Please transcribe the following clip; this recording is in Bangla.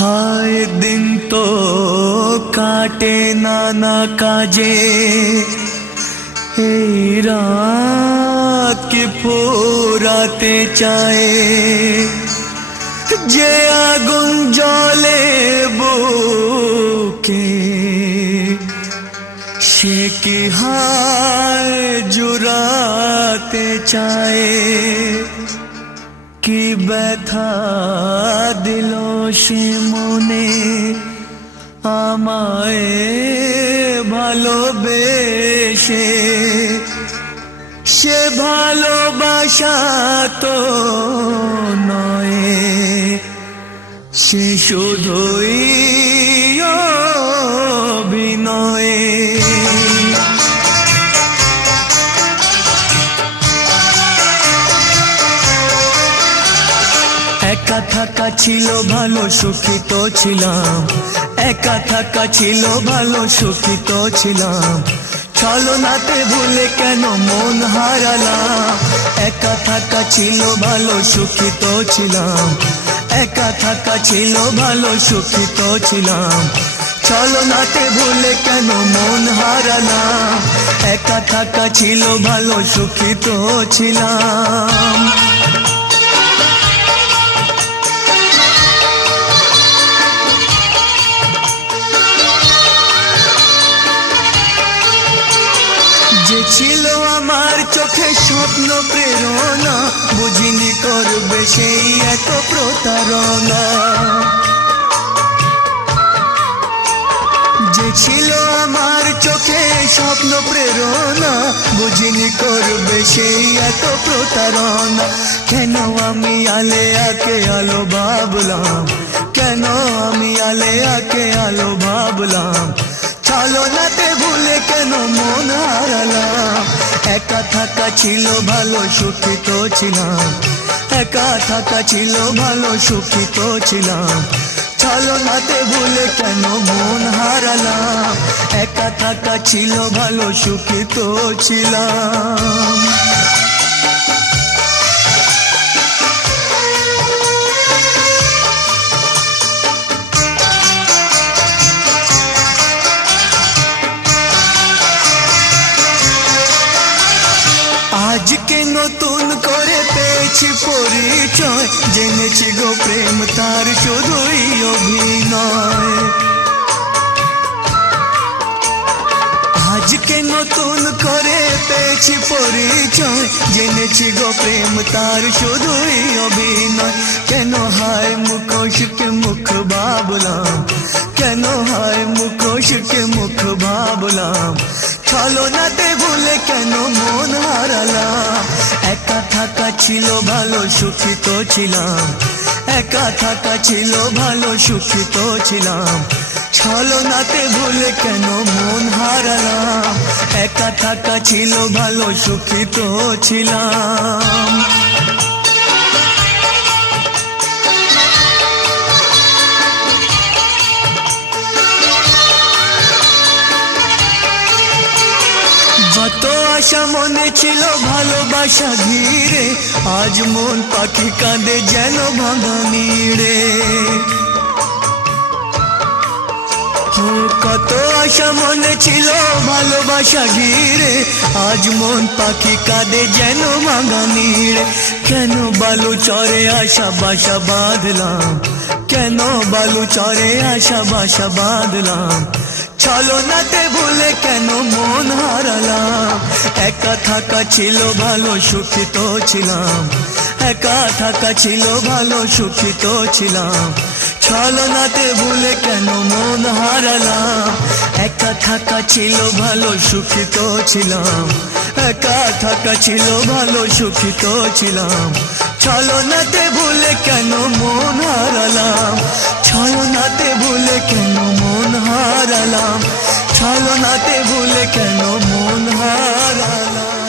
हाय दिन तो काटे नाना काजे, এই রাত কি ফোরাতে চায়, যে আগুন জ্বলে বুকে সে কি হায় জুড়াতে চায়। কি ব্যথা দিল সে মনে আমায় ভালোবেসে, সে ভালোবাসা তো নয়, সে শুধুই অভিনয়। একা থাকা ছিল ভালো সুখিত ছিলাম, একা থাকা ছিল ভালো সুখিত ছিলাম, ছলনাতে ভুলে কেন মন হারালাম। একা থাকা ছিল ভালো সুখিত ছিলাম, একা থাকা ছিল ভালো সুখিত ছিলাম, ছলনাতে ভুলে কেন মন হারালাম। একা থাকা ছিল ভালো সুখিত ছিলাম। যে ছিল আমার চোখে স্বপ্ন প্রেরণা, বুঝিনি করবে সেই এত প্রতারণা। যে ছিল আমার চোখে স্বপ্ন প্রেরণা, বুঝিনি করবে সেই এত প্রতারণা। কেন আমি আলে আকে আলো ভাবলাম, কেন আমি আলে আকে আলো ভাবলাম, ছলনাতে ভুলে কেন মন হারালাম। একা থাকা ছিল ভালো সুখিত ছিলাম, একা থাকা ছিল ভালো সুখিত ছিলাম, ছলনাতে ভুলে কেন মন হারালাম। একা থাকা ছিল ভালো সুখিত ছিলাম। আজকে নতুন করে পেয়েছি পরিচয়, জেনেছি গো প্রেম তার শুধুই অভিনয়। আজকে নতুন করে পেয়েছি পরিচয়, জেনেছি গো প্রেম তার শুধুই অভিনয়। কেন হায় মুখোশকে মুখ ভাবলাম, কেন হায় মুখোশকে মুখ ভাবলাম, ছলনাতে ভুলে কেন মন হারালাম। একা থাকা ছিল ভালো সুখিত ছিলাম, একা থাকা ছিল ভালো সুখিত ছিলাম, ছলনাতে ভুলে কেন মন হারালাম। একা থাকা ছিল ভালো সুখিত ছিলাম। যত আশা মনে ছিল ভালোবাসা ঘিরে, আজ মন পাখি কাঁদে যেন ভাঙা নীড়ে। কত আশা মনে ছিল ভালোবাসা ঘিরে, আজ মন পাখি কাঁদে যেন ভাঙা নীড়ে। কেন বালু চরে আশা বাসা বাঁধলাম, কেন বালু চরে আশা বাসা বাঁধলাম, ছলনাতে ভুলে কেন মন হারালাম। একা থাকা ছিল ভালো সুখিত ছিলাম, একা থাকা ছিল ভালো সুখিত ছিলাম, ছলনাতে ভুলে কেন মন হারালাম। একা থাকা ছিল ভালো সুখিত ছিলাম, একা থাকা ছিল ভালো সুখিত ছিলাম, ছলনাতে ভুলে কেন মন হারালাম। ছলনাতে ভুলে কেন মন হারালাম, ছলনাতে ভুলে কেন মন হারালাম।